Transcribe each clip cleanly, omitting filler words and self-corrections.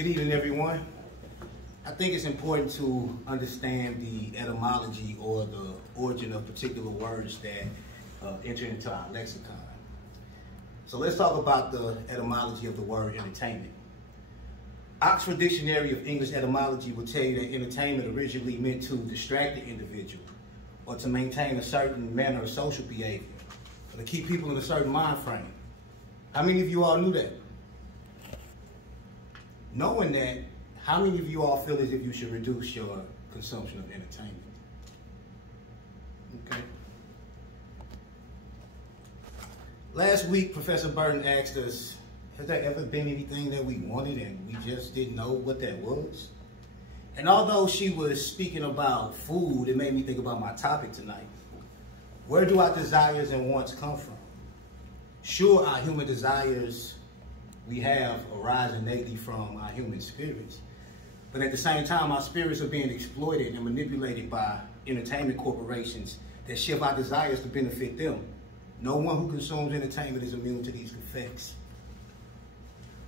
Good evening, everyone. I think it's important to understand the etymology or the origin of particular words that enter into our lexicon. So let's talk about the etymology of the word entertainment. Oxford Dictionary of English Etymology will tell you that entertainment originally meant to distract the individual or to maintain a certain manner of social behavior or to keep people in a certain mind frame. How many of you all knew that? Knowing that, how many of you all feel as if you should reduce your consumption of entertainment? Okay. Last week, Professor Burton asked us, has there ever been anything that we wanted and we just didn't know what that was? And although she was speaking about food, it made me think about my topic tonight. Where do our desires and wants come from? Sure, our human desires we have arise innately from our human spirits. But at the same time, our spirits are being exploited and manipulated by entertainment corporations that shift our desires to benefit them. No one who consumes entertainment is immune to these effects.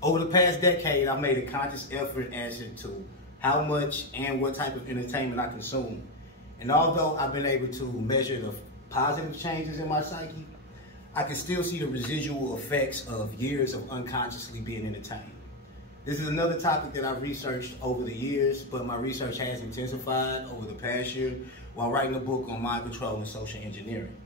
Over the past decade, I've made a conscious effort as to how much and what type of entertainment I consume. And although I've been able to measure the positive changes in my psyche, I can still see the residual effects of years of unconsciously being entertained. This is another topic that I've researched over the years, but my research has intensified over the past year while writing a book on mind control and social engineering.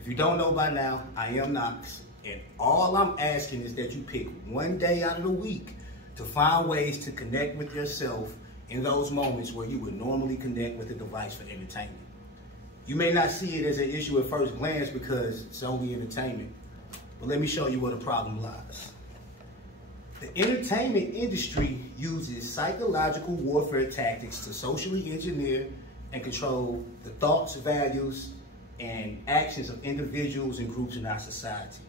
If you don't know by now, I am Knox, and all I'm asking is that you pick one day out of the week to find ways to connect with yourself in those moments where you would normally connect with a device for entertainment. You may not see it as an issue at first glance because it's only entertainment, but let me show you where the problem lies. The entertainment industry uses psychological warfare tactics to socially engineer and control the thoughts, values, and actions of individuals and groups in our society.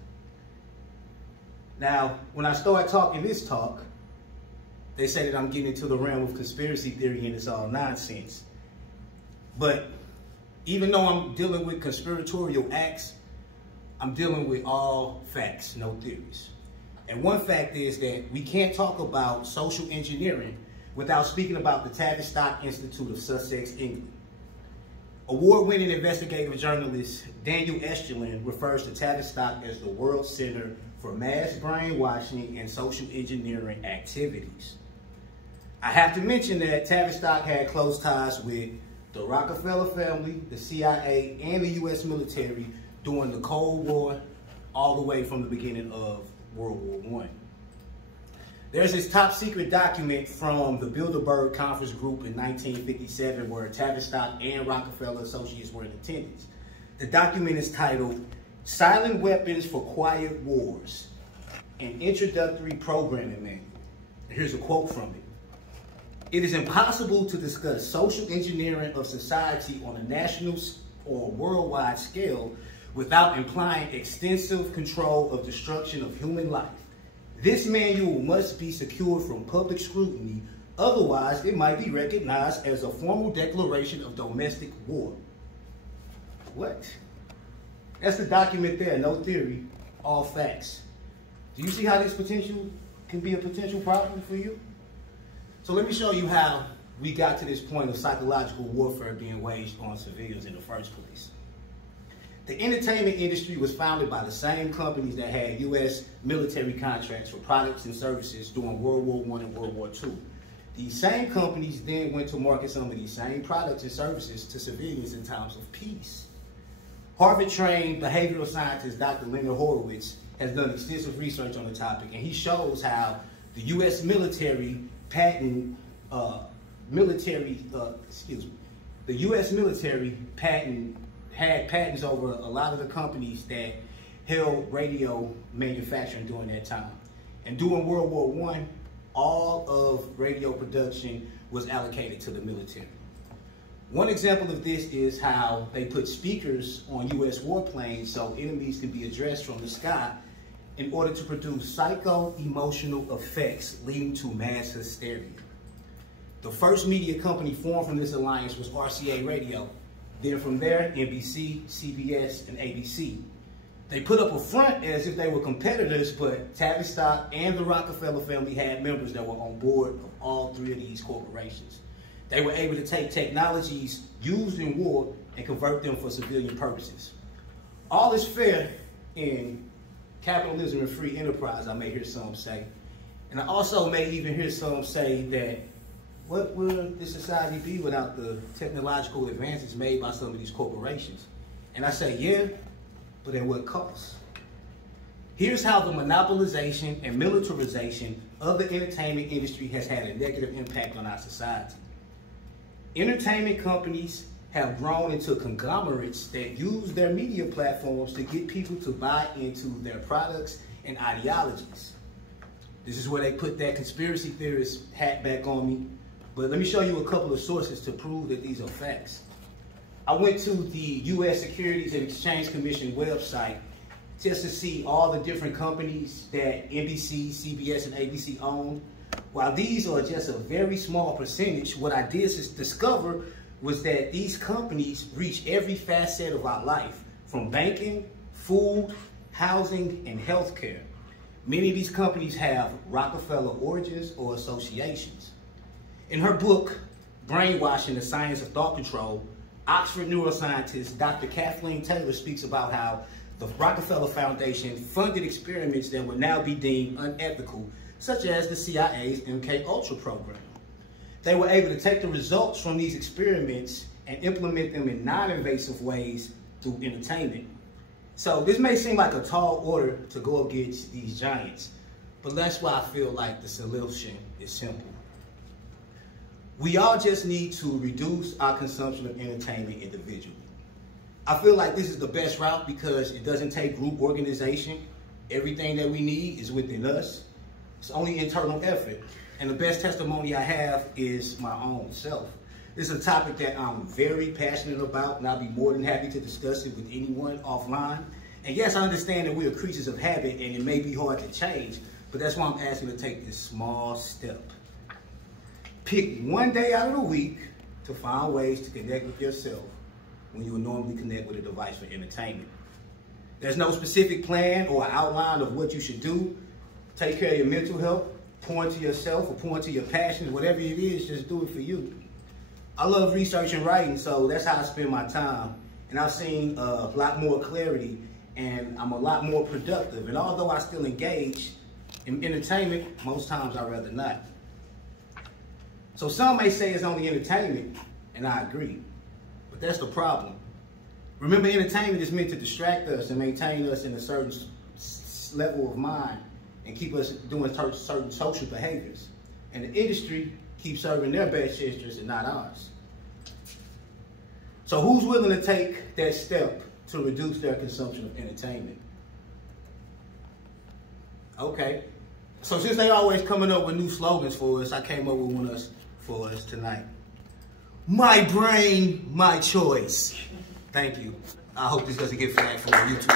Now, when I start talking this talk, they say that I'm getting into the realm of conspiracy theory and it's all nonsense. But even though I'm dealing with conspiratorial acts, I'm dealing with all facts, no theories. And one fact is that we can't talk about social engineering without speaking about the Tavistock Institute of Sussex, England. Award-winning investigative journalist Daniel Estulin refers to Tavistock as the World Center for Mass Brainwashing and Social Engineering Activities. I have to mention that Tavistock had close ties with the Rockefeller family, the CIA, and the U.S. military during the Cold War, all the way from the beginning of World War I. There's this top secret document from the Bilderberg Conference Group in 1957 where Tavistock and Rockefeller associates were in attendance. The document is titled Silent Weapons for Quiet Wars, an Introductory Programming Manual. Here's a quote from it. It is impossible to discuss social engineering of society on a national or worldwide scale without implying extensive control of destruction of human life. This manual must be secured from public scrutiny, otherwise it might be recognized as a formal declaration of domestic war. What? That's the document there, no theory, all facts. Do you see how this can be a potential problem for you? So let me show you how we got to this point of psychological warfare being waged on civilians in the first place. The entertainment industry was founded by the same companies that had U.S. military contracts for products and services during World War I and World War II. These same companies then went to market some of these same products and services to civilians in times of peace. Harvard-trained behavioral scientist Dr. Leonard Horowitz has done extensive research on the topic, and he shows how the U.S. military had patents over a lot of the companies that held radio manufacturing during that time. And during World War I, all of radio production was allocated to the military. One example of this is how they put speakers on U.S. warplanes so enemies can be addressed from the sky in order to produce psycho-emotional effects leading to mass hysteria. The first media company formed from this alliance was RCA Radio. Then from there, NBC, CBS, and ABC. They put up a front as if they were competitors, but Tavistock and the Rockefeller family had members that were on board of all three of these corporations. They were able to take technologies used in war and convert them for civilian purposes. All is fair in capitalism and free enterprise, I may hear some say. And I also may even hear some say that what would this society be without the technological advances made by some of these corporations? And I say, yeah, but at what cost? Here's how the monopolization and militarization of the entertainment industry has had a negative impact on our society. Entertainment companies have grown into conglomerates that use their media platforms to get people to buy into their products and ideologies. This is where they put that conspiracy theorist hat back on me. But let me show you a couple of sources to prove that these are facts. I went to the U.S. Securities and Exchange Commission website just to see all the different companies that NBC, CBS, and ABC own. While these are just a very small percentage, what I did discover was that these companies reach every facet of our life, from banking, food, housing, and healthcare. Many of these companies have Rockefeller origins or associations. In her book, Brainwashing: The Science of Thought Control, Oxford neuroscientist Dr. Kathleen Taylor speaks about how the Rockefeller Foundation funded experiments that would now be deemed unethical, such as the CIA's MKUltra program. They were able to take the results from these experiments and implement them in non-invasive ways through entertainment. So this may seem like a tall order to go against these giants, but that's why I feel like the solution is simple. We all just need to reduce our consumption of entertainment individually. I feel like this is the best route because it doesn't take group organization. Everything that we need is within us. It's only internal effort. And the best testimony I have is my own self. This is a topic that I'm very passionate about, and I'll be more than happy to discuss it with anyone offline. And yes, I understand that we are creatures of habit and it may be hard to change, but that's why I'm asking to take this small step. Pick one day out of the week to find ways to connect with yourself when you would normally connect with a device for entertainment. There's no specific plan or outline of what you should do. Take care of your mental health, pour into yourself or pour into your passions, whatever it is, just do it for you. I love research and writing, so that's how I spend my time. And I've seen a lot more clarity and I'm a lot more productive. And although I still engage in entertainment, most times I'd rather not. So some may say it's only entertainment, and I agree. But that's the problem. Remember, entertainment is meant to distract us and maintain us in a certain level of mind and keep us doing certain social behaviors. And the industry keeps serving their best interests and not ours. So who's willing to take that step to reduce their consumption of entertainment? Okay. So since they always coming up with new slogans for us, I came up with one for us tonight. My brain, my choice. Thank you. I hope this doesn't get flagged from YouTube.